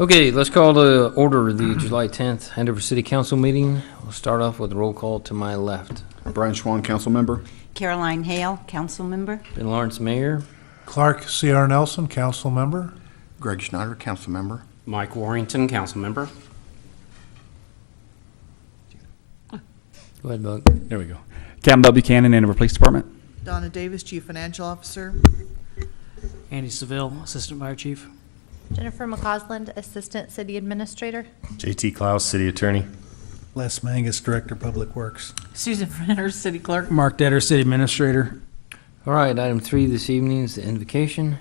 Okay, let's call to order the July 10th Andover City Council meeting. We'll start off with a roll call to my left. Brian Schwan, council member. Caroline Hale, council member. Ben Lawrence, Mayor. Clark C.R. Nelson, council member. Greg Schneider, council member. Mike Warrington, council member. Go ahead, Bug. There we go. Campbell Buchanan, Andover Police Department. Donna Davis, Chief Financial Officer. Andy Seville, Assistant Fire Chief. Jennifer McCausland, Assistant City Administrator. JT Klaus, City Attorney. Les Mangus, Director, Public Works. Susan Brenner, City Clerk. Mark Detter, City Administrator. All right, item 3 this evening is the invocation.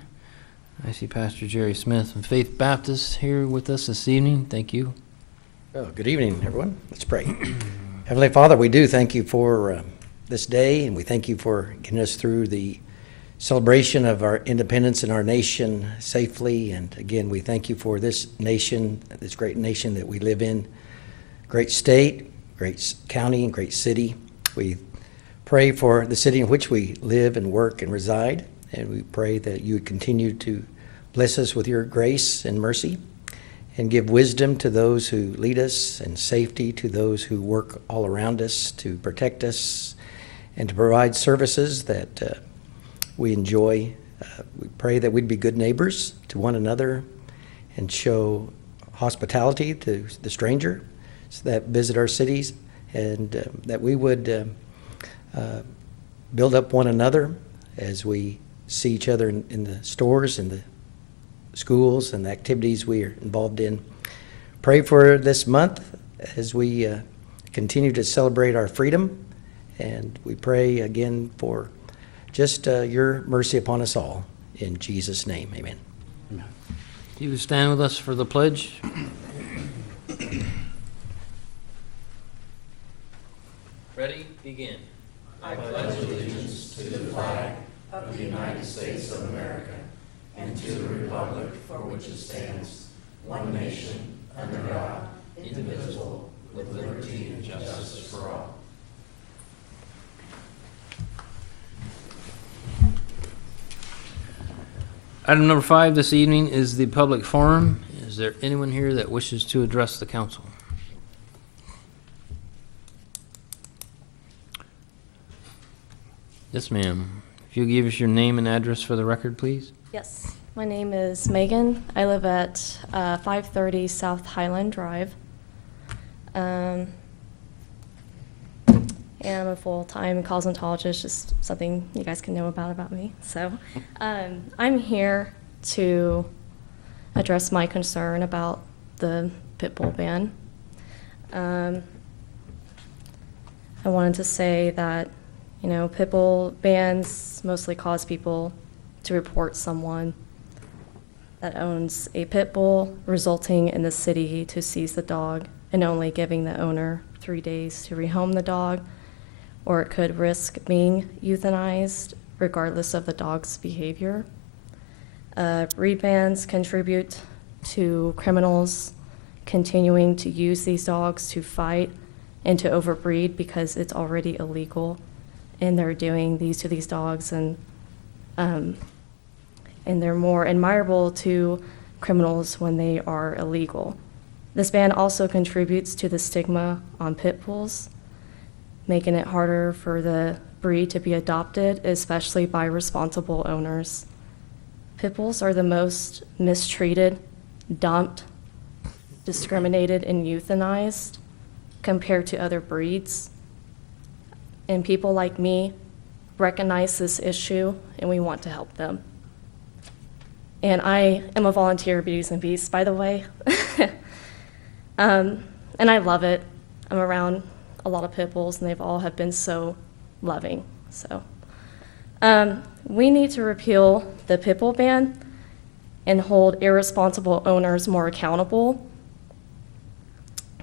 I see Pastor Jerry Smith from Faith Baptist here with us this evening. Thank you. Oh, good evening, everyone. Let's pray. Heavenly Father, we do thank you for this day, and we thank you for getting us through the celebration of our independence in our nation safely. And again, we thank you for this nation, this great nation that we live in, great state, great county, and great city. We pray for the city in which we live and work and reside, and we pray that you would continue to bless us with your grace and mercy, and give wisdom to those who lead us, and safety to those who work all around us to protect us and to provide services that we enjoy. We pray that we'd be good neighbors to one another and show hospitality to the stranger that visit our cities, and that we would build up one another as we see each other in the stores and the schools and the activities we are involved in. Pray for this month as we continue to celebrate our freedom, and we pray again for just your mercy upon us all. In Jesus' name, amen. You would stand with us for the pledge. Ready? Begin. I pledge allegiance to the flag of the United States of America and to the republic for which it stands, one nation, under God, indivisible, with liberty and justice for all. Item number 5 this evening is the public forum. Is there anyone here that wishes to address the council? Yes, ma'am. If you'll give us your name and address for the record, please. Yes, my name is Megan. I live at 530 South Highland Drive. And I'm a full-time cosmetologist, just something you guys can know about me. So I'm here to address my concern about the pit bull ban. I wanted to say that, you know, pit bull bans mostly cause people to report someone that owns a pit bull, resulting in the city to seize the dog and only giving the owner 3 days to rehome the dog, or it could risk being euthanized regardless of the dog's behavior. Breed bans contribute to criminals continuing to use these dogs to fight and to overbreed because it's already illegal, and they're doing these to these dogs, and they're more admirable to criminals when they are illegal. This ban also contributes to the stigma on pit bulls, making it harder for the breed to be adopted, especially by responsible owners. Pit bulls are the most mistreated, dumped, discriminated, and euthanized compared to other breeds. And people like me recognize this issue, and we want to help them. And I am a volunteer at Beauties and Beasts, by the way. And I love it. I'm around a lot of pit bulls, and they've all have been so loving. So we need to repeal the pit bull ban and hold irresponsible owners more accountable.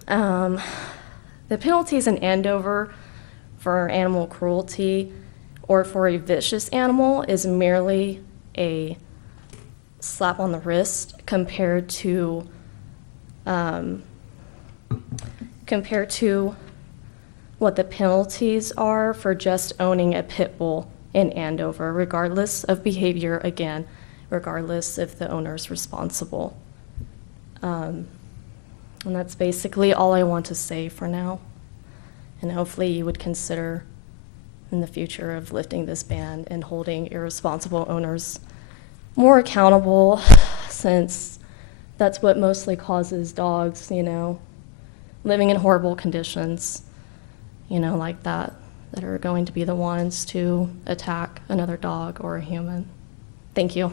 The penalties in Andover for animal cruelty or for a vicious animal is merely a slap on the wrist compared to what the penalties are for just owning a pit bull in Andover, regardless of behavior, again, regardless if the owner's responsible. And that's basically all I want to say for now. And hopefully you would consider in the future of lifting this ban and holding irresponsible owners more accountable, since that's what mostly causes dogs, living in horrible conditions, like that are going to be the ones to attack another dog or a human. Thank you.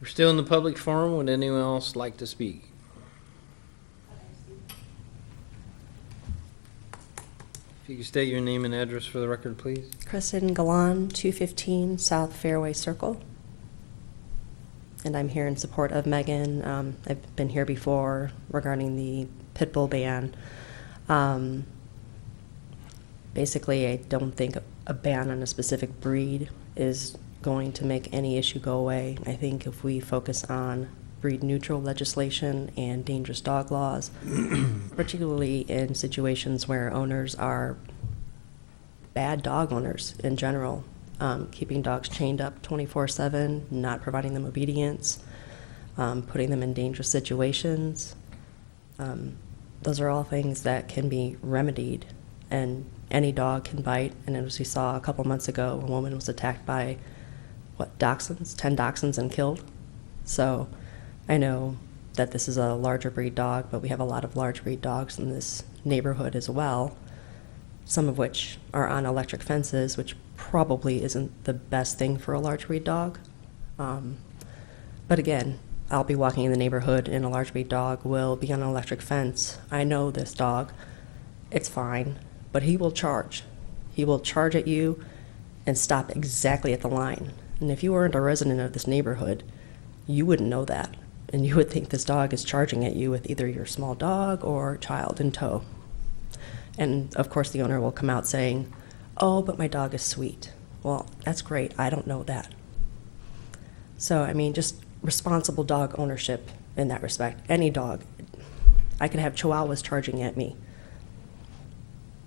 We're still in the public forum. Would anyone else like to speak? If you could state your name and address for the record, please. Kristen Galan, 215 South Fairway Circle. And I'm here in support of Megan. I've been here before regarding the pit bull ban. Basically, I don't think a ban on a specific breed is going to make any issue go away. I think if we focus on breed neutral legislation and dangerous dog laws, particularly in situations where owners are bad dog owners in general, keeping dogs chained up 24/7, not providing them obedience, putting them in dangerous situations. Those are all things that can be remedied, and any dog can bite. And as we saw a couple months ago, a woman was attacked by, dachshunds, 10 dachshunds, and killed. So I know that this is a larger breed dog, but we have a lot of large breed dogs in this neighborhood as well, some of which are on electric fences, which probably isn't the best thing for a large breed dog. But again, I'll be walking in the neighborhood and a large breed dog will be on an electric fence. I know this dog, it's fine, but he will charge. He will charge at you and stop exactly at the line. And if you weren't a resident of this neighborhood, you wouldn't know that. And you would think this dog is charging at you with either your small dog or child in tow. And of course the owner will come out saying, "Oh, but my dog is sweet." Well, that's great. I don't know that. So, just responsible dog ownership in that respect. Any dog. I could have Chihuahuas charging at me.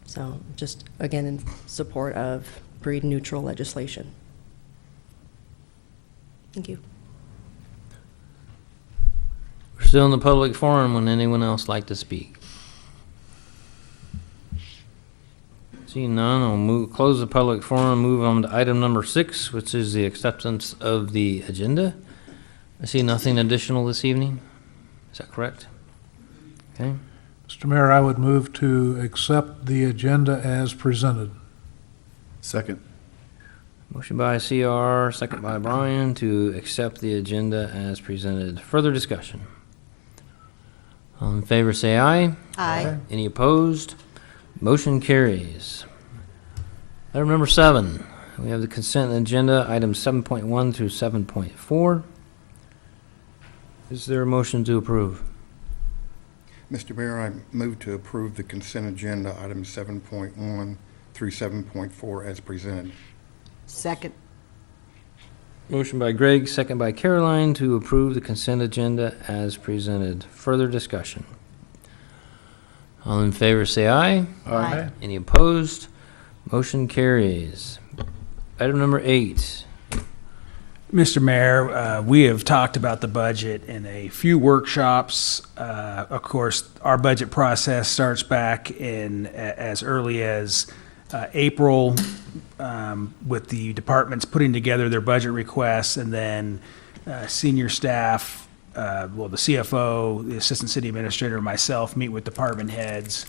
So, just again in support of breed neutral legislation. Thank you. We're still in the public forum. Would anyone else like to speak? Seeing none, I'll close the public forum, move on to item number 6, which is the acceptance of the agenda. I see nothing additional this evening. Is that correct? Okay. Mr. Mayor, I would move to accept the agenda as presented. Second. Motion by CR, second by Brian to accept the agenda as presented. Further discussion? All in favor say aye. Aye. Any opposed? Motion carries. Item number 7, we have the consent agenda, items 7.1 through 7.4. Is there a motion to approve? Mr. Mayor, I move to approve the consent agenda, items 7.1 through 7.4 as presented. Second. Motion by Greg, second by Caroline to approve the consent agenda as presented. Further discussion? All in favor say aye. Aye. Any opposed? Motion carries. Item number 8. Mr. Mayor, we have talked about the budget in a few workshops. Of course, our budget process starts back in as early as April, with the departments putting together their budget requests, and then senior staff, the CFO, the assistant city administrator, and myself meet with department heads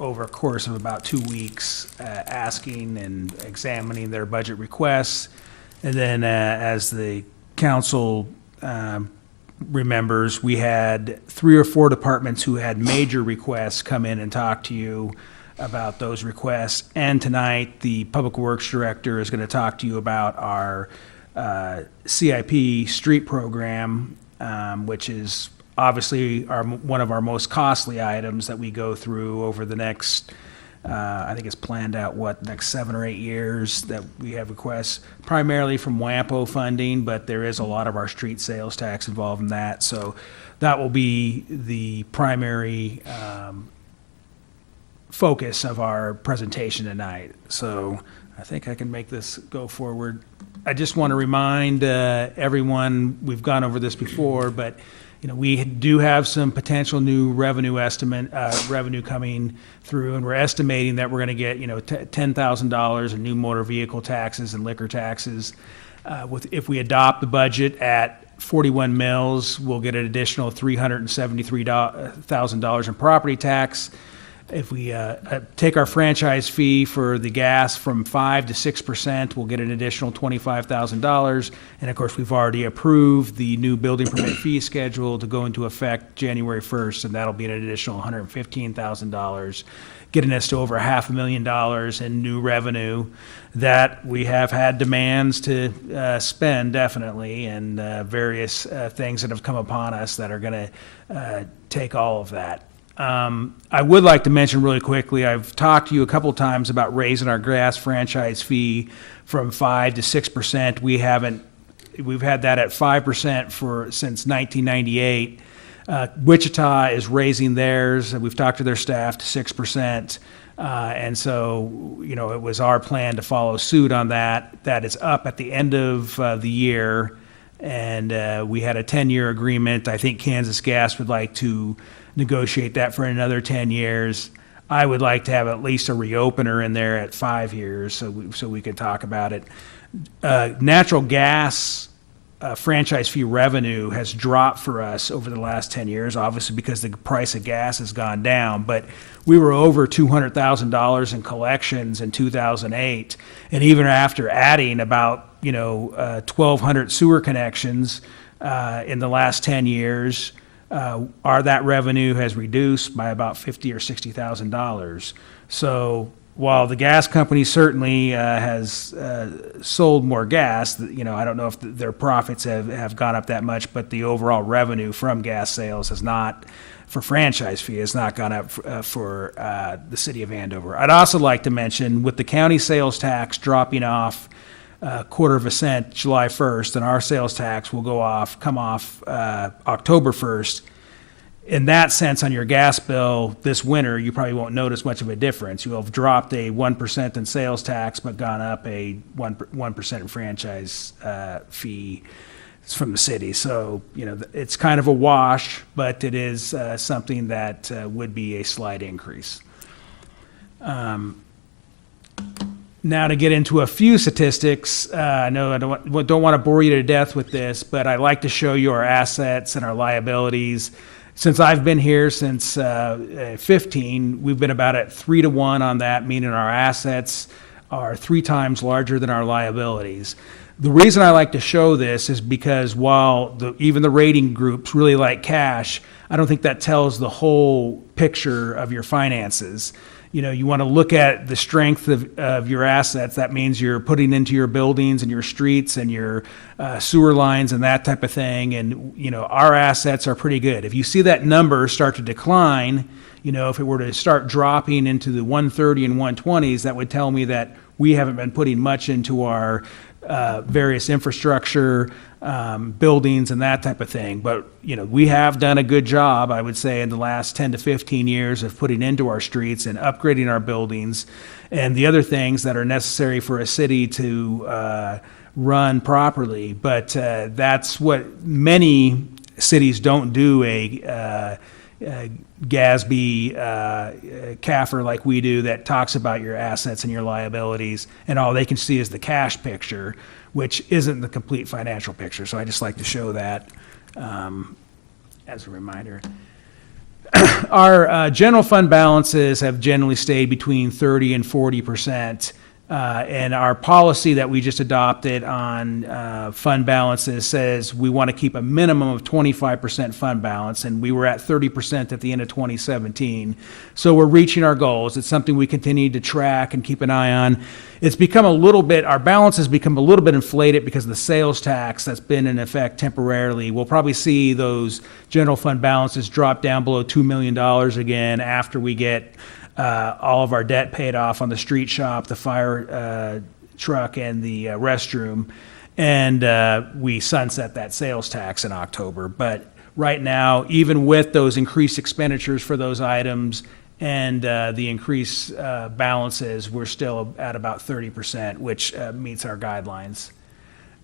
over a course of about 2 weeks, asking and examining their budget requests. And then as the council remembers, we had 3 or 4 departments who had major requests come in and talk to you about those requests. And tonight, the Public Works Director is going to talk to you about our CIP street program, which is obviously one of our most costly items that we go through over the next, I think it's planned out, next 7 or 8 years that we have requests, primarily from WAMPO funding, but there is a lot of our street sales tax involved in that. So that will be the primary focus of our presentation tonight. So I think I can make this go forward. I just want to remind everyone, we've gone over this before, but we do have some potential new revenue revenue coming through, and we're estimating that we're going to get $10,000 in new motor vehicle taxes and liquor taxes. If we adopt the budget at 41 mills, we'll get an additional $373,000 in property tax. If we take our franchise fee for the gas from 5 to 6%, we'll get an additional $25,000. And of course, we've already approved the new building permit fee schedule to go into effect January 1st, and that'll be an additional $115,000, getting us to over $500,000 in new revenue that we have had demands to spend, definitely, and various things that have come upon us that are going to take all of that. I would like to mention really quickly, I've talked to you a couple of times about raising our gas franchise fee from 5 to 6%. We've had that at 5% since 1998. Wichita is raising theirs. We've talked to their staff to 6%. And so, it was our plan to follow suit on that. That is up at the end of the year. And we had a 10-year agreement. I think Kansas Gas would like to negotiate that for another 10 years. I would like to have at least a reopener in there at 5 years so we could talk about it. Natural gas franchise fee revenue has dropped for us over the last 10 years, obviously because the price of gas has gone down, but we were over $200,000 in collections in 2008. And even after adding about 1,200 sewer connections in the last 10 years, that revenue has reduced by about $50,000 or $60,000. So while the gas company certainly has sold more gas, I don't know if their profits have gone up that much, but the overall revenue from gas sales has not, for franchise fee, has not gone up for the city of Andover. I'd also like to mention, with the county sales tax dropping off quarter of a cent July 1st, and our sales tax will come off October 1st. In that sense, on your gas bill this winter, you probably won't notice much of a difference. You'll have dropped a 1% in sales tax, but gone up a 1% in franchise fee from the city. So, it's kind of a wash, but it is something that would be a slight increase. Now to get into a few statistics, I know I don't want to bore you to death with this, but I like to show you our assets and our liabilities. Since I've been here since 15, we've been about at 3-to-1 on that, meaning our assets are 3 times larger than our liabilities. The reason I like to show this is because while even the rating groups really like cash, I don't think that tells the whole picture of your finances. You want to look at the strength of your assets. That means you're putting into your buildings and your streets and your sewer lines and that type of thing. And, our assets are pretty good. If you see that number start to decline, if it were to start dropping into the 130 and 120s, that would tell me that we haven't been putting much into our various infrastructure, buildings and that type of thing. But, we have done a good job, I would say, in the last 10 to 15 years of putting into our streets and upgrading our buildings and the other things that are necessary for a city to run properly. But that's what many cities don't do a GASB CAFR like we do, that talks about your assets and your liabilities, and all they can see is the cash picture, which isn't the complete financial picture. So I just like to show that as a reminder. Our general fund balances have generally stayed between 30 and 40%. And our policy that we just adopted on fund balances says we want to keep a minimum of 25% fund balance, and we were at 30% at the end of 2017. So we're reaching our goals. It's something we continue to track and keep an eye on. It's become our balance has become a little bit inflated because of the sales tax that's been in effect temporarily. We'll probably see those general fund balances drop down below $2 million again after we get all of our debt paid off on the street shop, the fire truck, and the restroom, and we sunset that sales tax in October. But right now, even with those increased expenditures for those items And the increased balances, we're still at about 30%, which meets our guidelines.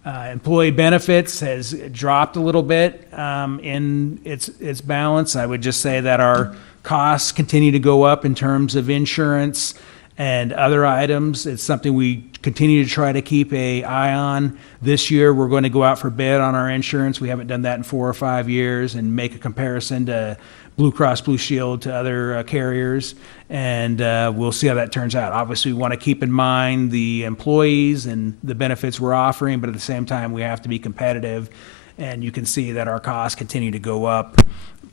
Employee benefits has dropped a little bit in its balance. I would just say that our costs continue to go up in terms of insurance and other items. It's something we continue to try to keep an eye on. This year, we're going to go out for bid on our insurance. We haven't done that in 4 or 5 years, and make a comparison to Blue Cross Blue Shield to other carriers, and we'll see how that turns out. Obviously, we want to keep in mind the employees and the benefits we're offering, but at the same time, we have to be competitive, and you can see that our costs continue to go up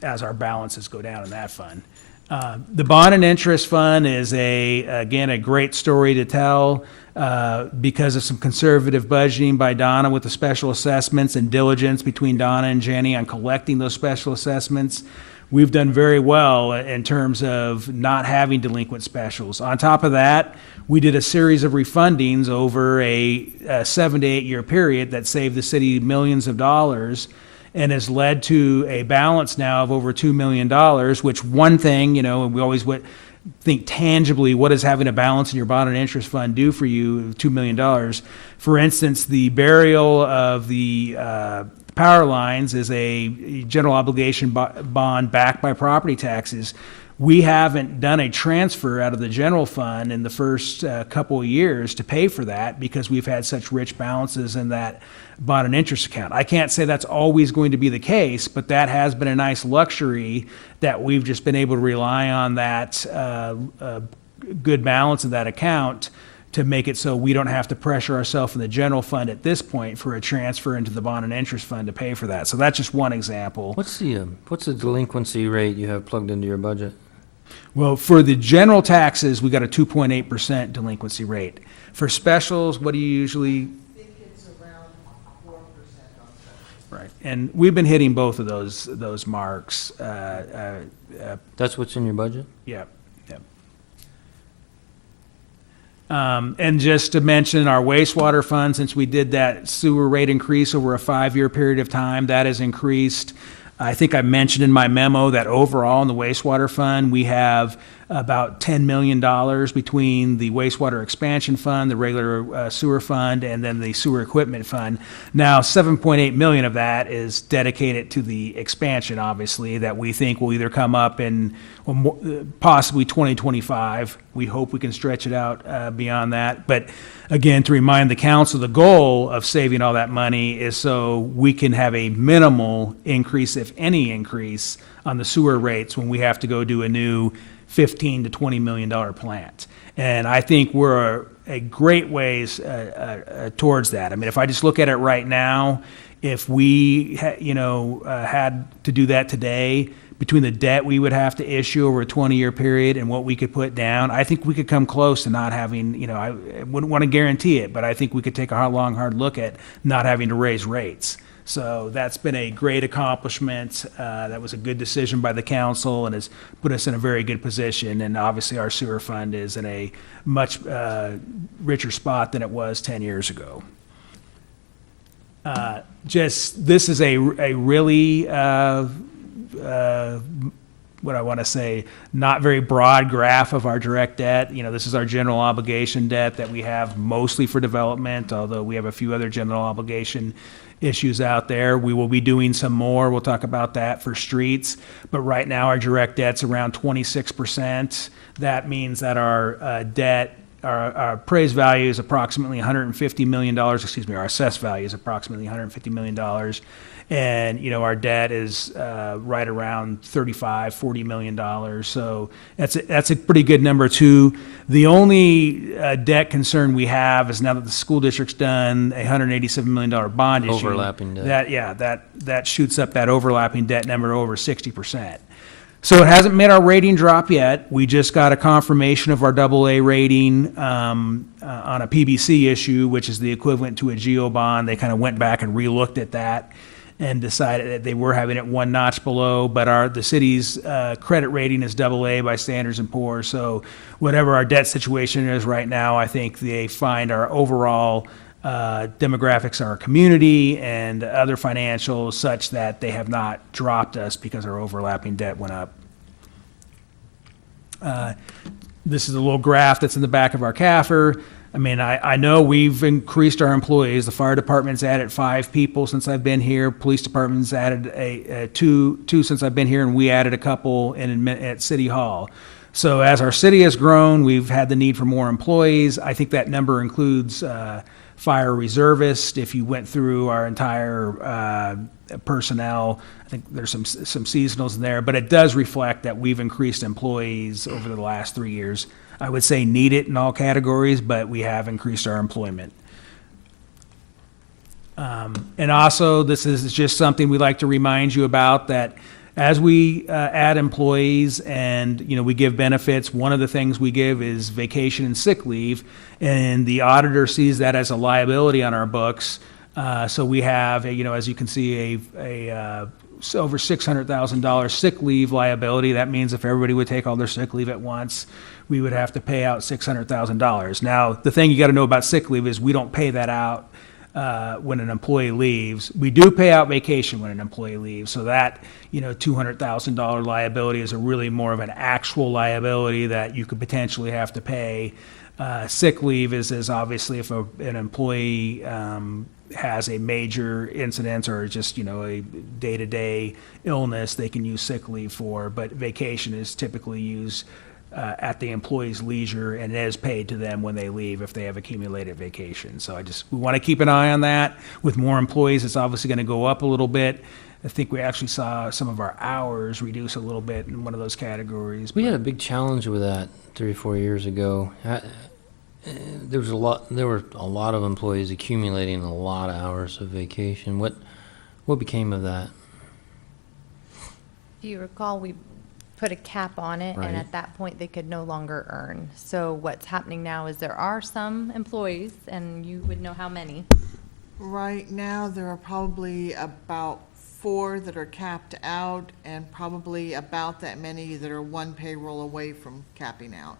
as our balances go down in that fund. The bond and interest fund is again, a great story to tell because of some conservative budgeting by Donna with the special assessments and diligence between Donna and Jenny on collecting those special assessments. We've done very well in terms of not having delinquent specials. On top of that, we did a series of refundings over a 7 to 8 year period that saved the city millions of dollars and has led to a balance now of over $2 million, which one thing, and we always would think tangibly, what does having a balance in your bond and interest fund do for you, $2 million? For instance, the burial of the power lines is a general obligation bond backed by property taxes. We haven't done a transfer out of the general fund in the first couple of years to pay for that because we've had such rich balances in that bond and interest account. I can't say that's always going to be the case, but that has been a nice luxury that we've just been able to rely on that good balance of that account to make it so we don't have to pressure ourselves in the general fund at this point for a transfer into the bond and interest fund to pay for that. So that's just one example. What's the delinquency rate you have plugged into your budget? Well, for the general taxes, we got a 2.8% delinquency rate. For specials, what do you usually? I think it's around 4% on specials. Right, and we've been hitting both of those marks. That's what's in your budget? Yep. And just to mention our wastewater fund, since we did that sewer rate increase over a 5-year period of time, that has increased. I think I mentioned in my memo that overall in the wastewater fund, we have about $10 million between the wastewater expansion fund, the regular sewer fund, and then the sewer equipment fund. Now, $7.8 million of that is dedicated to the expansion, obviously, that we think will either come up in possibly 2025. We hope we can stretch it out beyond that. But again, to remind the council, the goal of saving all that money is so we can have a minimal increase, if any increase, on the sewer rates when we have to go do a new $15 to $20 million plant. And I think we're a great ways towards that. I mean, if I just look at it right now, if we had to do that today, between the debt we would have to issue over a 20-year period and what we could put down, I think we could come close to not having, I wouldn't want to guarantee it, but I think we could take a hard look at not having to raise rates. So that's been a great accomplishment. That was a good decision by the council and has put us in a very good position. And obviously our sewer fund is in a much richer spot than it was 10 years ago. This is a really, what I want to say, not very broad graph of our direct debt. This is our general obligation debt that we have mostly for development, although we have a few other general obligation issues out there. We will be doing some more. We'll talk about that for streets. But right now, our direct debt's around 26%. That means that our debt, our appraised value is approximately $150 million. Our assessed value is approximately $150 million. And, our debt is right around $40 million. So that's a pretty good number, too. The only debt concern we have is now that the school district's done a $187 million bond issue. Overlapping debt. That shoots up that overlapping debt number over 60%. So it hasn't made our rating drop yet. We just got a confirmation of our AA rating on a PBC issue, which is the equivalent to a GO bond. They kind of went back and re-looked at that and decided that they were having it one notch below, but the city's credit rating is AA by Standards & Poor's. So whatever our debt situation is right now, I think they find our overall demographics of our community and other financials such that they have not dropped us because our overlapping debt went up. This is a little graph that's in the back of our CAFR. I mean, I know we've increased our employees. The fire department's added 5 people since I've been here. Police department's added two since I've been here, and we added a couple at City Hall. So as our city has grown, we've had the need for more employees. I think that number includes fire reservists. If you went through our entire personnel, I think there's some seasonals in there, but it does reflect that we've increased employees over the last 3 years. I would say need it in all categories, but we have increased our employment. And also, this is just something we like to remind you about, that as we add employees and, you know, we give benefits, one of the things we give is vacation and sick leave, and the auditor sees that as a liability on our books. So we have, you know, as you can see, over $600,000 sick leave liability. That means if everybody would take all their sick leave at once, we would have to pay out $600,000. Now, the thing you got to know about sick leave is we don't pay that out when an employee leaves. We do pay out vacation when an employee leaves. So that, you know, $200,000 liability is a really more of an actual liability that you could potentially have to pay. Sick leave is obviously if an employee has a major incident or just, you know, a day-to-day illness, they can use sick leave for, but vacation is typically used at the employee's leisure and is paid to them when they leave if they have accumulated vacation. So we want to keep an eye on that. With more employees, it's obviously going to go up a little bit. I think we actually saw some of our hours reduce a little bit in one of those categories. We had a big challenge with that 3 or 4 years ago. There were a lot of employees accumulating a lot of hours of vacation. What became of that? If you recall, we put a cap on it, Right. and at that point, they could no longer earn. So what's happening now is there are some employees, and you would know how many. Right now, there are probably about 4 that are capped out, and probably about that many that are 1 payroll away from capping out.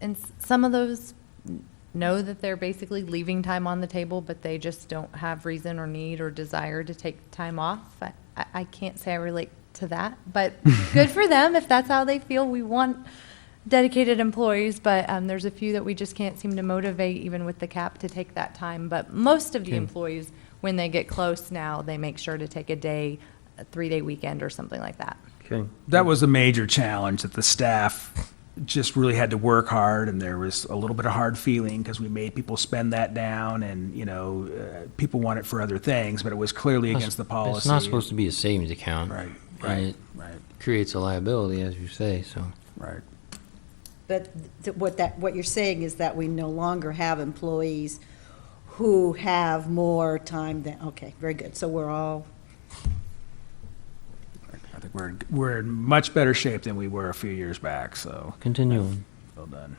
And some of those know that they're basically leaving time on the table, but they just don't have reason or need or desire to take time off. I can't say I relate to that, but good for them if that's how they feel. We want dedicated employees, but there's a few that we just can't seem to motivate, even with the cap, to take that time. But most of the employees, when they get close now, they make sure to take a 3-day weekend or something like that. Okay. That was a major challenge that the staff just really had to work hard, and there was a little bit of hard feeling because we made people spend that down, and, you know, people want it for other things, but it was clearly against the policy. It's not supposed to be a savings account. Right, And it creates a liability, as you say, so. Right. But what you're saying is that we no longer have employees who have more time than, okay, very good. So we're all, I think we're in much better shape than we were a few years back, so. Continuing. Well done.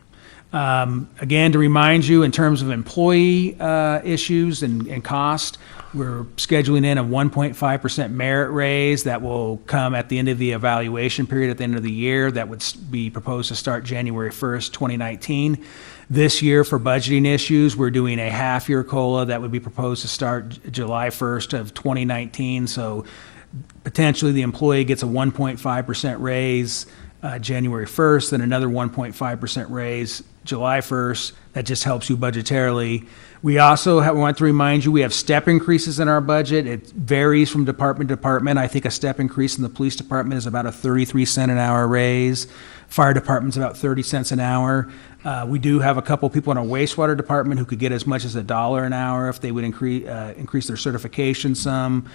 Again, to remind you, in terms of employee issues and cost, we're scheduling in a 1.5% merit raise that will come at the end of the evaluation period at the end of the year. That would be proposed to start January 1st, 2019. This year, for budgeting issues, we're doing a half-year COLA that would be proposed to start July 1st of 2019. So potentially the employee gets a 1.5% raise January 1st, then another 1.5% raise July 1st. That just helps you budgetarily. We also want to remind you, we have step increases in our budget. It varies from department to department. I think a step increase in the police department is about a 33-cent an hour raise. Fire department's about 30 cents an hour. We do have a couple people in our wastewater department who could get as much as $1 an hour if they would increase their certification some.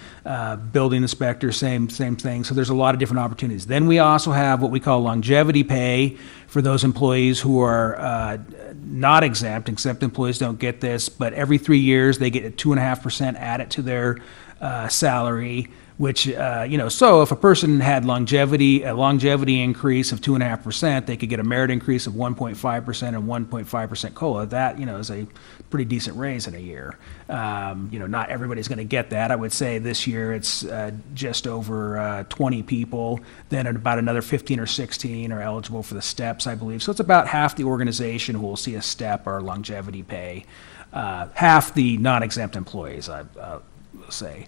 Building inspector, same thing. So there's a lot of different opportunities. Then we also have what we call longevity pay for those employees who are not exempt. Exempt employees don't get this, but every 3 years they get a 2.5% added to their salary. Which, so if a person had a longevity increase of 2.5%, they could get a merit increase of 1.5% and 1.5% COLA. That, is a pretty decent raise in a year. Not everybody's going to get that. I would say this year it's just over 20 people. Then about another 15 or 16 are eligible for the steps, I believe. So it's about half the organization who will see a step or longevity pay. Half the non-exempt employees, I will say.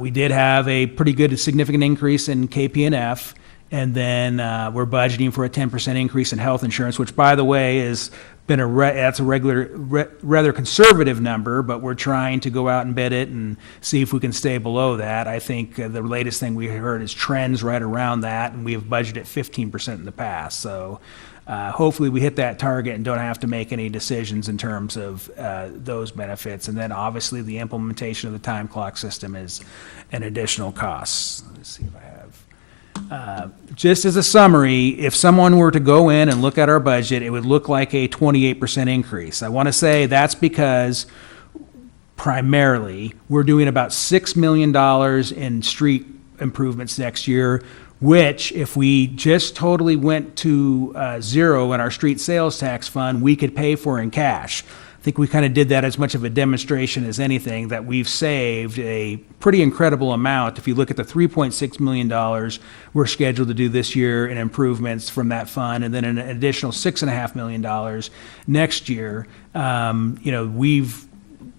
We did have a pretty good significant increase in KP&F, And then we're budgeting for a 10% increase in health insurance, which, by the way, has been that's a rather conservative number, but we're trying to go out and bid it and see if we can stay below that. I think the latest thing we heard is trends right around that, and we have budgeted 15% in the past. So hopefully we hit that target and don't have to make any decisions in terms of those benefits. And then obviously the implementation of the time clock system is an additional cost. Let's see if I have. Just as a summary, if someone were to go in and look at our budget, it would look like a 28% increase. I want to say that's because primarily we're doing about $6 million in street improvements next year, which if we just totally went to zero in our street sales tax fund, we could pay for in cash. I think we kind of did that as much of a demonstration as anything, that we've saved a pretty incredible amount. If you look at the $3.6 million we're scheduled to do this year in improvements from that fund, and then an additional $6.5 million next year, we've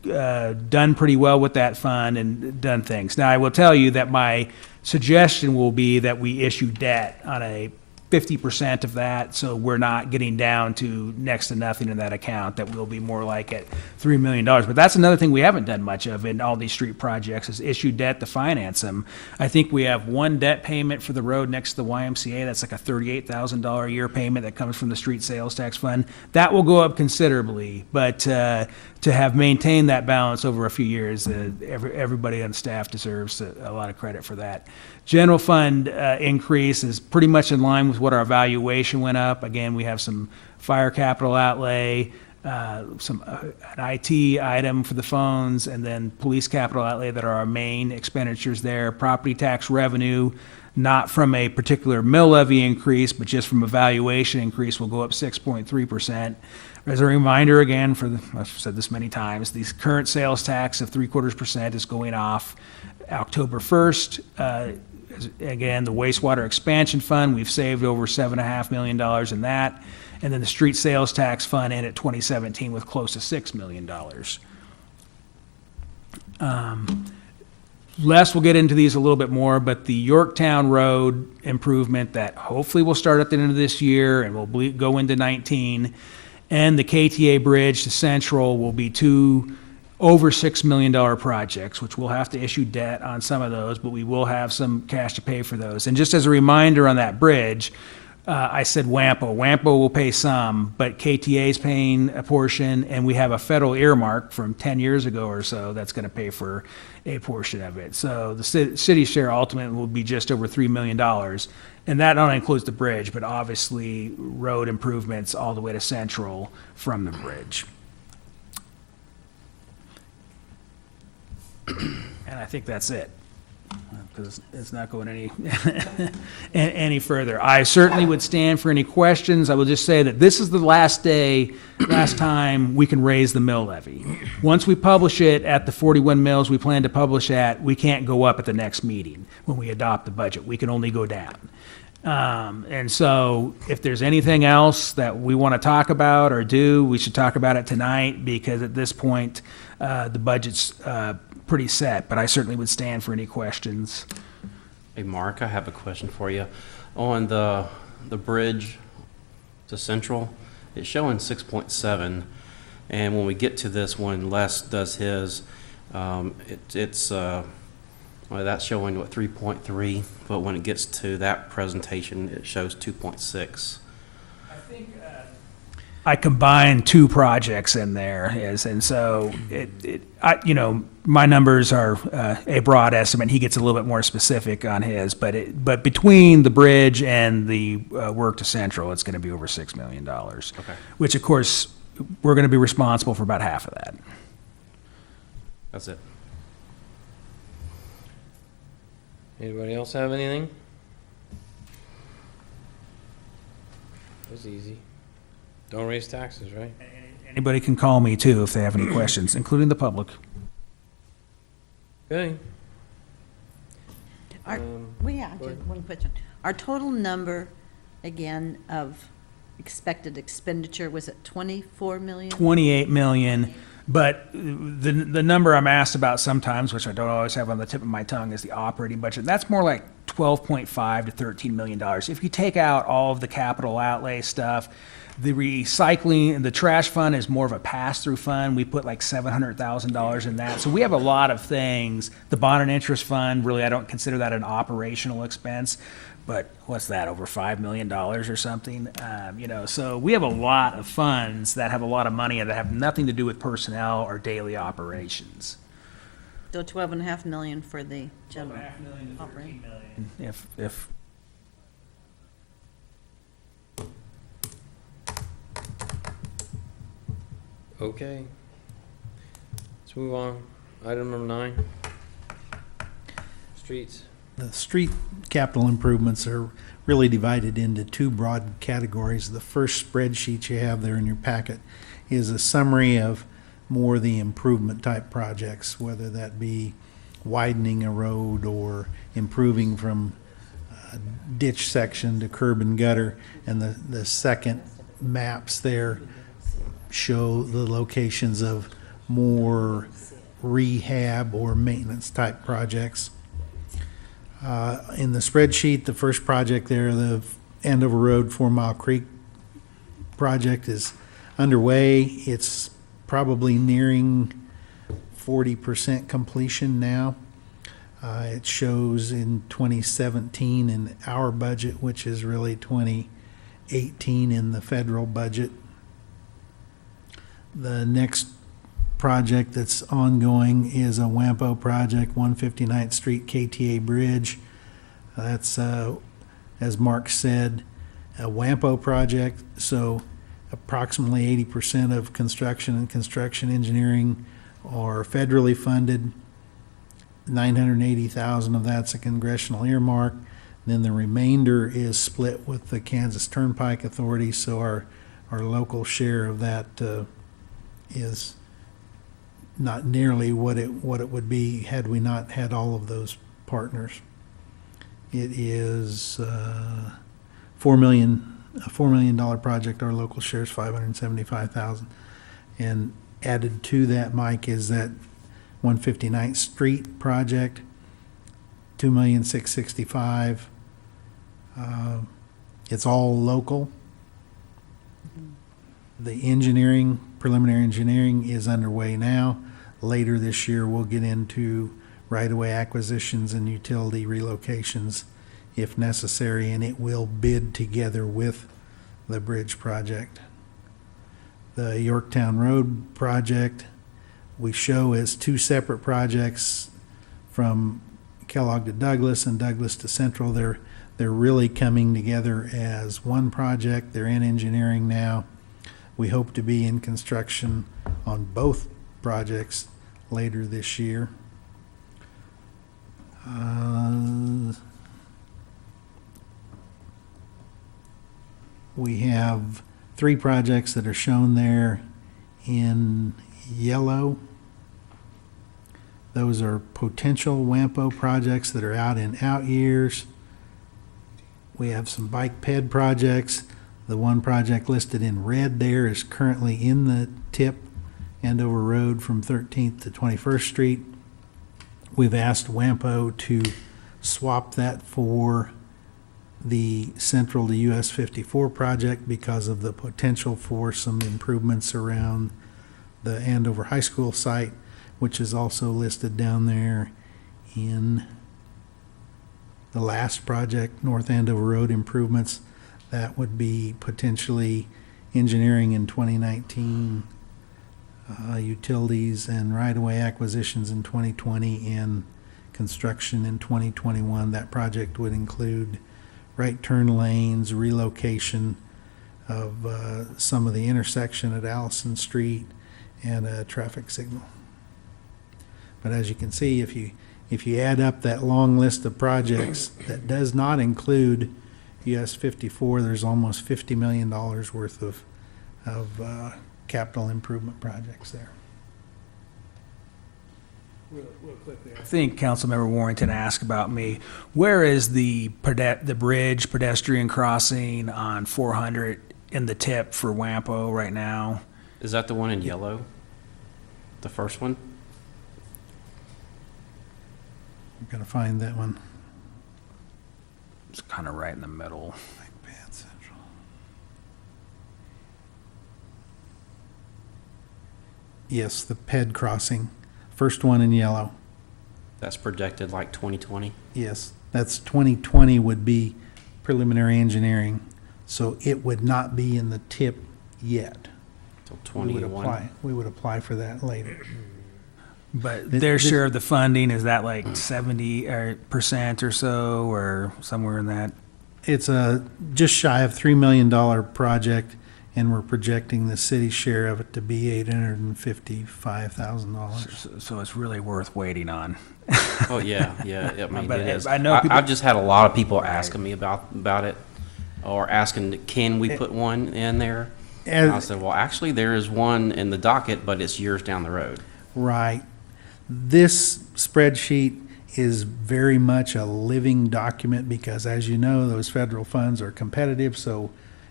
done pretty well with that fund and done things. Now, I will tell you that my suggestion will be that we issue debt on a 50% of that, so we're not getting down to next to nothing in that account, that we'll be more like at $3 million. But that's another thing we haven't done much of in all these street projects, is issue debt to finance them. I think we have one debt payment for the road next to the YMCA. That's like a $38,000 a year payment that comes from the street sales tax fund. That will go up considerably, but to have maintained that balance over a few years, everybody on staff deserves a lot of credit for that. General fund increase is pretty much in line with what our valuation went up. Again, we have some fire capital outlay, an IT item for the phones, and then police capital outlay that are our main expenditures there. Property tax revenue, not from a particular mill levy increase, but just from a valuation increase, will go up 6.3%. As a reminder, again, I've said this many times, the current sales tax of 0.75% is going off October 1st. Again, the wastewater expansion fund, we've saved over $7.5 million in that. And then the street sales tax fund in at 2017 with close to $6 million. Les will get into these a little bit more, but the Yorktown Road improvement that hopefully will start at the end of this year and will go into 19, and the KTA Bridge to Central will be two over $6 million projects, which we'll have to issue debt on some of those, but we will have some cash to pay for those. And just as a reminder on that bridge, I said WAMPO. WAMPO will pay some, but KTA is paying a portion, and we have a federal earmark from 10 years ago or so that's going to pay for a portion of it. So the city share ultimately will be just over $3 million. And that not only includes the bridge, but obviously road improvements all the way to Central from the bridge. And I think that's it, because it's not going any further. I certainly would stand for any questions. I will just say that this is the last time we can raise the mill levy. Once we publish it at the 41 mills we plan to publish at, we can't go up at the next meeting when we adopt the budget. We can only go down. And so if there's anything else that we want to talk about or do, we should talk about it tonight, because at this point, the budget's pretty set, but I certainly would stand for any questions. Hey, Mark, I have a question for you. On the bridge to Central, it's showing 6.7, and when we get to this one, Les does his, that's showing, 3.3, but when it gets to that presentation, it shows 2.6. I combined two projects in there, and so my numbers are a broad estimate. He gets a little bit more specific on his, but between the bridge and the work to Central, it's going to be over $6 million. Okay. Which, of course, we're going to be responsible for about half of that. That's it. Anybody else have anything? That was easy. Don't raise taxes, right? Anybody can call me, too, if they have any questions, including the public. Okay. Just one question. Our total number, again, of expected expenditure, was it 24 million? 28 million. But the number I'm asked about sometimes, which I don't always have on the tip of my tongue, is the operating budget. That's more like $12.5 to $13 million. If you take out all of the capital outlay stuff, the recycling and the trash fund is more of a pass-through fund. We put like $700,000 in that. So we have a lot of things. The bond and interest fund, really, I don't consider that an operational expense. But what's that, over $5 million or something? So we have a lot of funds that have a lot of money and that have nothing to do with personnel or daily operations. So 12.5 million for the general. 12.5 million to 13 million. If Okay. Let's move on. Item number 9. Streets. The street capital improvements are really divided into two broad categories. The first spreadsheet you have there in your packet is a summary of more the improvement type projects, whether that be widening a road or improving from ditch section to curb and gutter. And the second maps there show the locations of more rehab or maintenance type projects. In the spreadsheet, the first project there, the Andover Road 4 Mile Creek project is underway. It's probably nearing 40% completion now. It shows in 2017 in our budget, which is really 2018 in the federal budget. The next project that's ongoing is a WAMPO project, 159th Street KTA Bridge. That's, as Mark said, a WAMPO project, so approximately 80% of construction and construction engineering are federally funded. $980,000 of that's a congressional earmark. Then the remainder is split with the Kansas Turnpike Authority, so our local share of that is not nearly what it would be had we not had all of those partners. It is a $4 million project. Our local share is $575,000. And added to that, Mike, is that 159th Street project, $2,665,000. It's all local. The engineering, preliminary engineering is underway now. Later this year, we'll get into right-of-way acquisitions and utility relocations if necessary, and it will bid together with the bridge project. The Yorktown Road project we show as two separate projects from Kellogg to Douglas and Douglas to Central. They're really coming together as one project. They're in engineering now. We hope to be in construction on both projects later this year. We have 3 projects that are shown there in yellow. Those are potential WAMPO projects that are out in out years. We have some bike ped projects. The one project listed in red there is currently in the TIP, Andover Road from 13th to 21st Street. We've asked WAMPO to swap that for the Central to US 54 project because of the potential for some improvements around the Andover High School site, which is also listed down there in the last project, North Andover Road improvements. That would be potentially engineering in 2019, utilities and right-of-way acquisitions in 2020, and construction in 2021. That project would include right turn lanes, relocation of some of the intersection at Allison Street, and a traffic signal. But as you can see, if you add up that long list of projects, that does not include US 54, there's almost $50 million worth of capital improvement projects there. Real quickly, I think Councilmember Warrington asked about me. Where is the bridge pedestrian crossing on 400 in the TIP for WAMPO right now? Is that the one in yellow? The first one? I'm gonna find that one. It's kind of right in the middle. Bad Central. Yes, the PED crossing, first one in yellow. That's projected like 2020. Yes, that's 2020 would be preliminary engineering, so it would not be in the tip yet. Till We would 21. apply, we would apply for that later. But This- their this- share of the funding, is that like 70% or so, or somewhere in that? It's a just shy of $3 million project, and we're projecting the city's share of it to be $855,000. So it's really worth waiting on. Oh, yeah, yeah, I mean, But it is. I know people- I've just had a lot of people asking me about it, or asking, can we put one in there? And I said, well, actually, there is one in the docket, but it's years down the road. Right. This spreadsheet is very much a living document because, as you know, those federal funds are competitive, so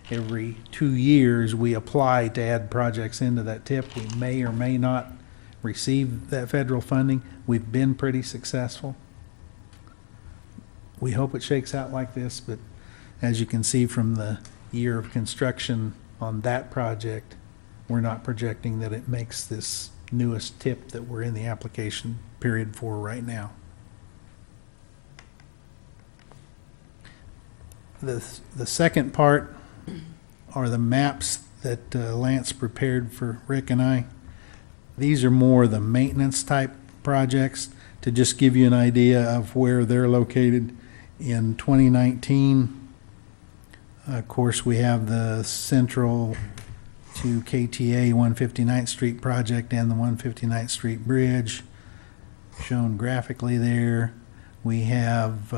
every 2 years, we apply to add projects into that tip. We may or may not receive that federal funding. We've been pretty successful. We hope it shakes out like this, but as you can see from the year of construction on that project, we're not projecting that it makes this newest tip that we're in the application period for right now. The second part are the maps that Lance prepared for Rick and I. These are more the maintenance type projects to just give you an idea of where they're located in 2019. Of course, we have the Central to KTA 159th Street project and the 159th Street Bridge shown graphically there. We have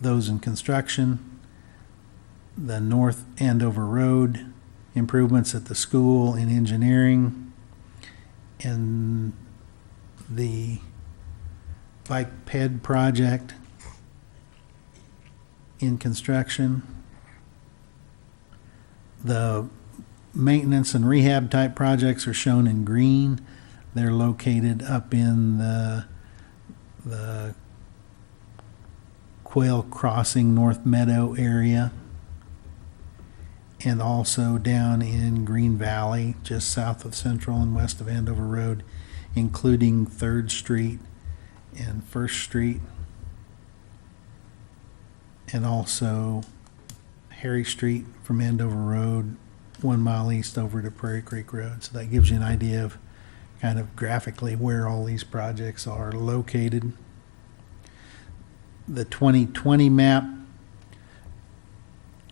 those in construction. The North Andover Road improvements at the school in engineering, and the bike ped project in construction. The maintenance and rehab type projects are shown in green. They're located up in the Quail Crossing North Meadow area, and also down in Green Valley, just south of Central and west of Andover Road, including 3rd Street and 1st Street, and also Harry Street from Andover Road, 1 mile east over to Prairie Creek Road. So that gives you an idea of kind of graphically where all these projects are located. The 2020 map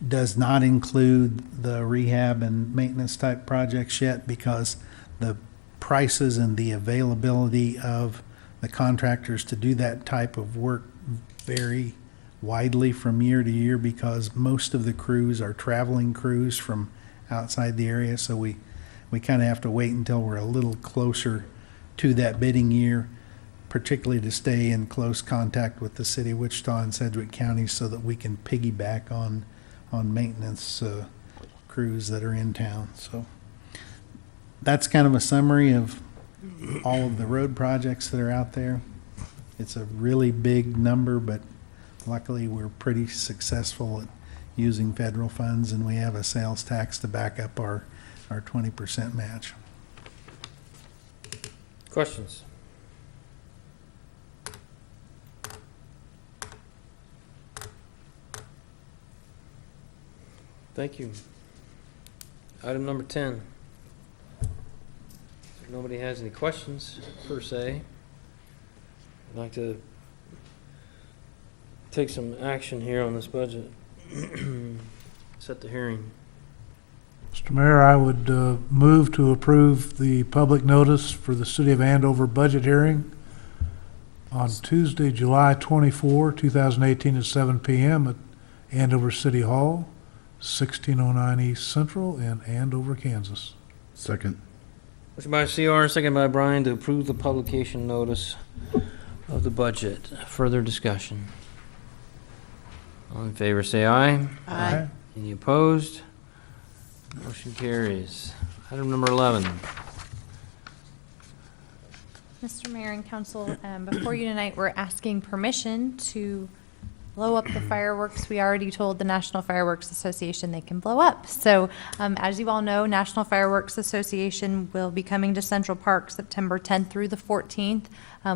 does not include the rehab and maintenance type projects yet because the prices and the availability of the contractors to do that type of work vary widely from year to year because most of the crews are traveling crews from outside the area. So we kind of have to wait until we're a little closer to that bidding year, particularly to stay in close contact with the city of Wichita and Sedgwick counties so that we can piggyback on maintenance crews that are in town. So that's kind of a summary of all of the road projects that are out there. It's a really big number, but luckily we're pretty successful at using federal funds, and we have a sales tax to back up our 20% match. Questions? Thank you. Item number 10. If nobody has any questions per se, I'd like to take some action here on this budget. Set the hearing. Mr. Mayor, I would move to approve the public notice for the City of Andover budget hearing on Tuesday, July 24, 2018 at 7 p.m. at Andover City Hall, 1609 East Central in Andover, Kansas. Second. Motion by CR, second by Brian to approve the publication notice of the budget. Further discussion? All in favor, say aye. Aye. Any opposed? Motion carries. Item number 11. Mr. Mayor and Council, before you tonight, we're asking permission to blow up the fireworks. We already told the National Fireworks Association they can blow up. So, as you all know, National Fireworks Association will be coming to Central Park September 10th through the 14th.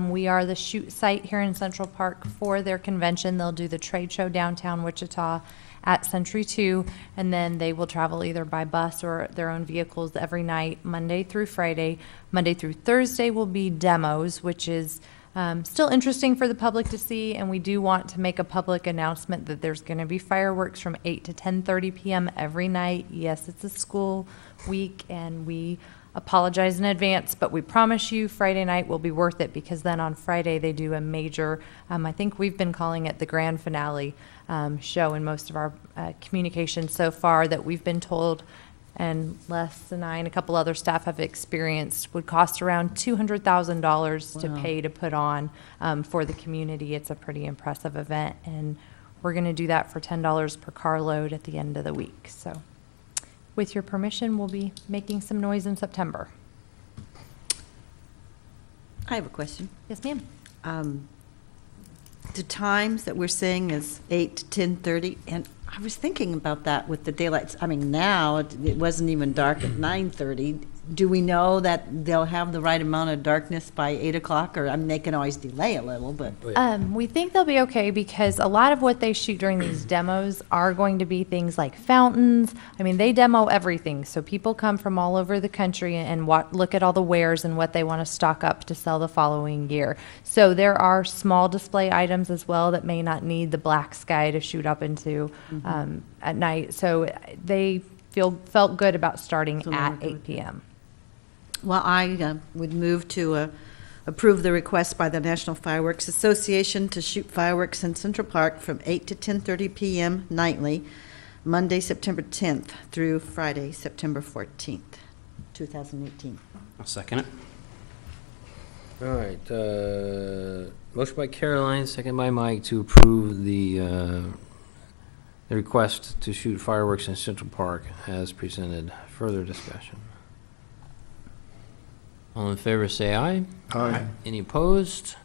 We are the shoot site here in Central Park for their convention. They'll do the trade show downtown Wichita at Century 2, and then they will travel either by bus or their own vehicles every night, Monday through Friday. Monday through Thursday will be demos, which is still interesting for the public to see, and we do want to make a public announcement that there's going to be fireworks from 8 to 10:30 p.m. every night. Yes, it's a school week, and we apologize in advance, but we promise you Friday night will be worth it, because then on Friday they do a major, I think we've been calling it the grand finale show in most of our communications so far, that we've been told, and Les and I and a couple other staff have experienced, would cost around $200,000 to pay to put on for the community. It's a pretty impressive event, and we're going to do that for $10 per carload at the end of the week. So with your permission, we'll be making some noise in September. I have a question. Yes, ma'am. The times that we're saying is 8 to 10:30, and I was thinking about that with the daylights. I mean, now it wasn't even dark at 9:30. Do we know that they'll have the right amount of darkness by 8 o'clock? Or, I mean, they can always delay a little, but. We think they'll be okay, because a lot of what they shoot during these demos are going to be things like fountains. I mean, they demo everything, so people come from all over the country and look at all the wares and what they want to stock up to sell the following year. So there are small display items as well that may not need the black sky to shoot up into at night. So they felt good about starting at 8 p.m. Well, I would move to approve the request by the National Fireworks Association to shoot fireworks in Central Park from 8 to 10:30 p.m. nightly, Monday, September 10th through Friday, September 14th, 2018. I'll second it. All right, motion by Caroline, second by Mike to approve the request to shoot fireworks in Central Park as presented. Further discussion. All in favor, say aye. Aye. Any opposed?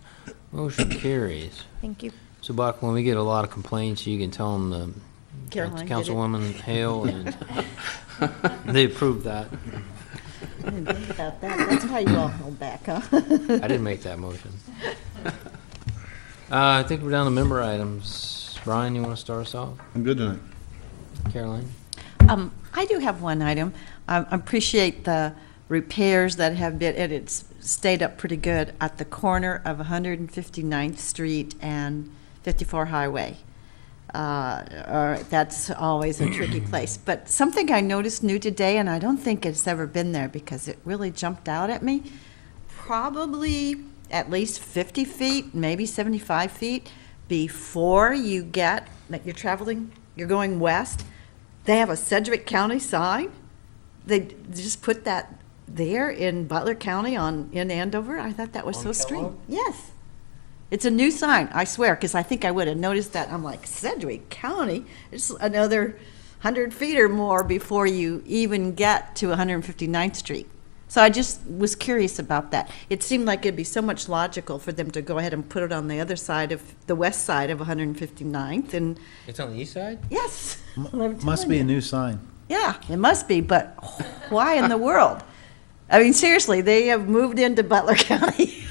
Motion carries. Thank you. So Buck, when we get a lot of complaints, you can tell them Caroline did it. Councilwoman Hale, and they approved that. I didn't think about that. That's why you all held back, huh? I didn't make that motion. I think we're down to member items. Brian, you want to start us off? I'm good tonight. Caroline? I do have one item. I appreciate the repairs that have been, and it's stayed up pretty good at the corner of 159th Street and 54 Highway. That's always a tricky place. But something I noticed new today, and I don't think it's ever been there because it really jumped out at me, probably at least 50 feet, maybe 75 feet before you get, that you're going west, they have a Sedgwick County sign. They just put that there in Butler County in Andover. I thought that was so strange. Yes. It's a new sign, I swear, because I think I would have noticed that. I'm like, Sedgwick County? It's another 100 feet or more before you even get to 159th Street. So I just was curious about that. It seemed like it'd be so much logical for them to go ahead and put it on the other side of, the west side of 159th, and It's on the east side? yes. Must be a new sign. Yeah, it must be, but why in the world? I mean, seriously, they have moved into Butler County.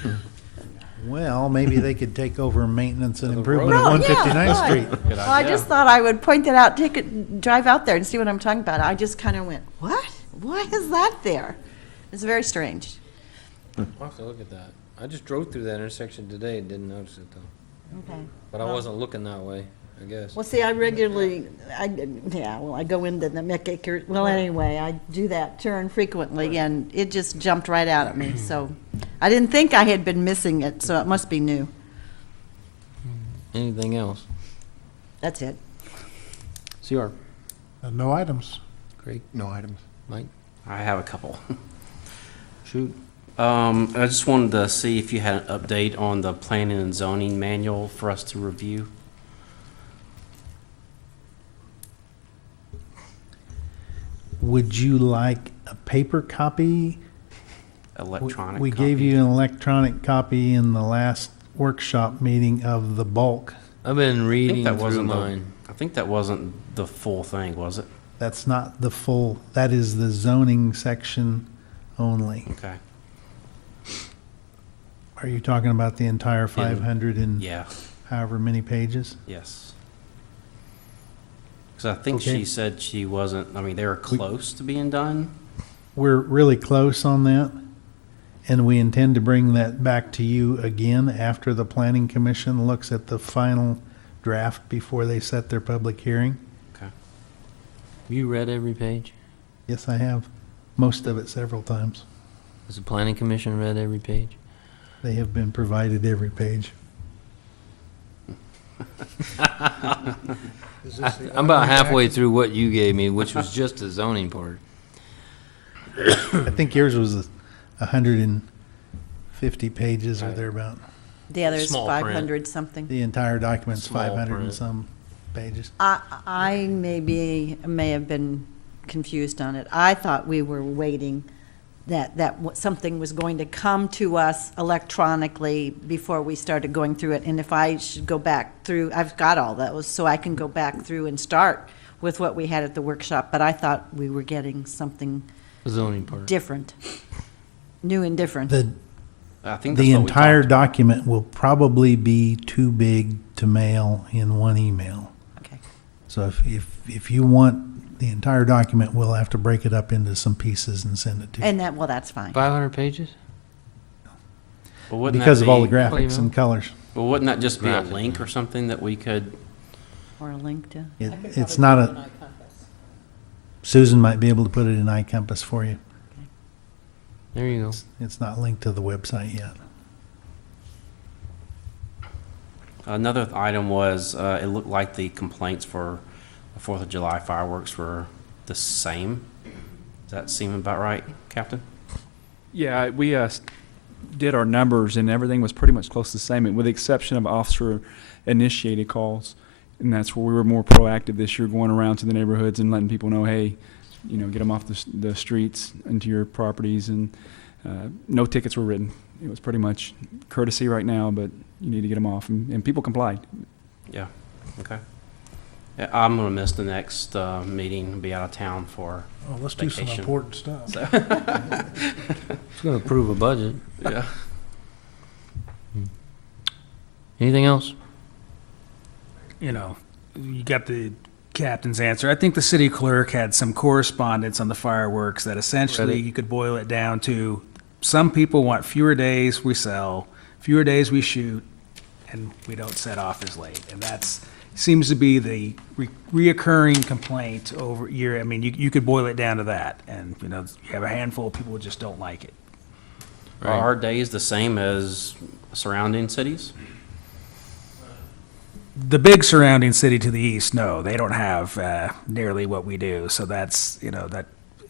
Well, maybe they could take over maintenance and the improvement road. of Oh, yeah, 159th why? Street. Good Well, I idea. just thought I would point it out, drive out there and see what I'm talking about. I just kind of went, what? Why is that there? It's very strange. I'll have to look at that. I just drove through that intersection today and didn't notice it though. Okay. But I wasn't looking that way, I guess. Well, see, I go into the McAker, well, anyway, I do that turn frequently, and it just jumped right out at me, so I didn't think I had been missing it, so it must be new. Anything else? That's it. CR? No items. Craig? No items. Mike? I have a couple. Shoot. I just wanted to see if you had an update on the planning and zoning manual for us to review. Would you like a paper copy electronic We copy. gave you an electronic copy in the last workshop meeting of the bulk. I've been I think reading that through wasn't mine. I think that wasn't the full thing, was it? That's not the full, that is the zoning section only. Okay. Are you talking about the entire 500 and Yeah. however many pages? Yes. Because I think Okay. she said she wasn't, I mean, they were close to being done. We're really close on that, and we intend to bring that back to you again after the planning commission looks at the final draft before they set their public hearing. Okay. You read every page? Yes, I have, most of it several times. Has the planning commission read every page? They have been provided every page. I'm about halfway through what you gave me, which was just the zoning part. I think yours was 150 pages or thereabout. The other is Small print. 500 something. The entire document's Small 500 and print. some pages. I may have been confused on it. I thought we were waiting something was going to come to us electronically before we started going through it. And if I should go back through, I've got all those, so I can go back through and start with what we had at the workshop. But I thought we were getting something The zoning part. different, new and different. I think that's The what we entire talked document will probably be too big to mail in one email. Okay. So if you want the entire document, we'll have to break it up into some pieces and send it to you. And well, that's fine. 500 pages? Well, wouldn't Because that of all the be- graphics and colors. Well, wouldn't that just be a Graphic. link or something that we could? Or a link to. It's not a, Susan might be able to put it in iCompass for you. There you go. It's not linked to the website yet. Another item was, it looked like the complaints for the 4th of July fireworks were the same. Does that seem about right, Captain? Yeah, we did our numbers, and everything was pretty much close to the same, with the exception of officer-initiated calls. And that's where we were more proactive this year, going around to the neighborhoods and letting people know, hey, get them off the streets into your properties. And no tickets were written. It was pretty much courtesy right now, but you need to get them off. And people complied. Yeah, okay. Yeah, I'm gonna miss the next meeting and be out of town for Oh, let's do some vacation. important stuff. So- It's going to approve a budget. Yeah. Anything else? You got the captain's answer. I think the city clerk had some correspondence on the fireworks that essentially Read it. you could boil it down to, some people want fewer days we sell, fewer days we shoot, and we don't set off as late. And that's, seems to be the reoccurring complaint over year. I mean, you could boil it down to that. And, you have a handful of people who just don't like it. Are our days the same as surrounding cities? The big surrounding city to the east, no, they don't have nearly what we do. So that's, that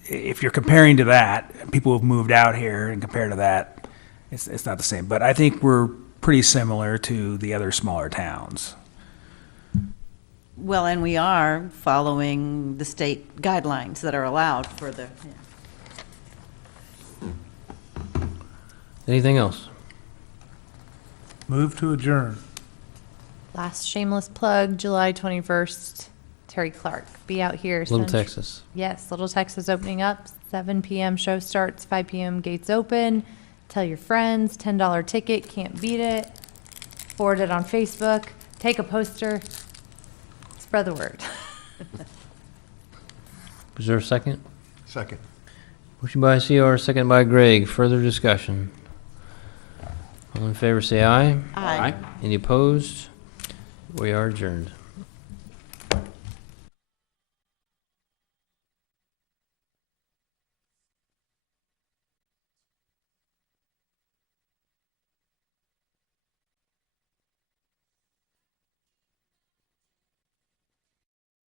if you're comparing to that, people have moved out here, and compared to that, it's not the same. But I think we're pretty similar to the other smaller towns. Well, and we are following the state guidelines that are allowed for the, Anything else? Move to adjourn. Last shameless plug, July 21st, Terry Clark. Be out here. Little Central- Texas. Yes, Little Texas opening up, 7 p.m. show starts, 5 p.m. gates open. Tell your friends, $10 ticket, can't beat it. Forward it on Facebook, take a poster, spread the word. Was there a second? Second. Motion by CR, second by Greg. Further discussion? All in favor say aye. Aye. Any opposed? We are adjourned.